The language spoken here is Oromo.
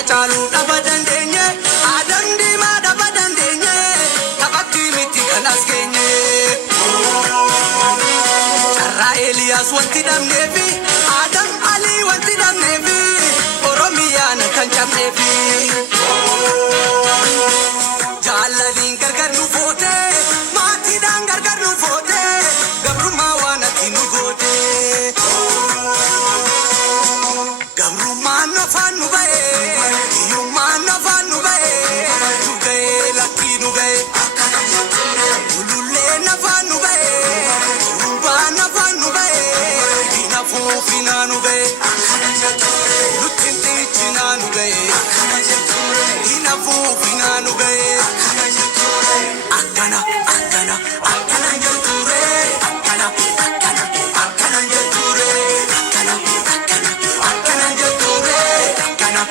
Achalu abadan denye, Adam di ma abadan denye, tabati miti kanas kenye. Charra Elias wanti dam nevi, Adam Ali wanti dam nevi, Oromia na kanjam nevi. Jalalin gargar nu vote, mati dan gargar nu vote, gabruma wana tinu vote. Gabruma na fanu bae, yuma na fanu bae, nugae laki nugae. Ulule na fanu bae, rumba na fanu bae, ina fufina nugae. Lutinti china nugae, ina fufina nugae. Akana, akana, akana jature, akana, akana, akana jature, akana, akana, akana jature, akana.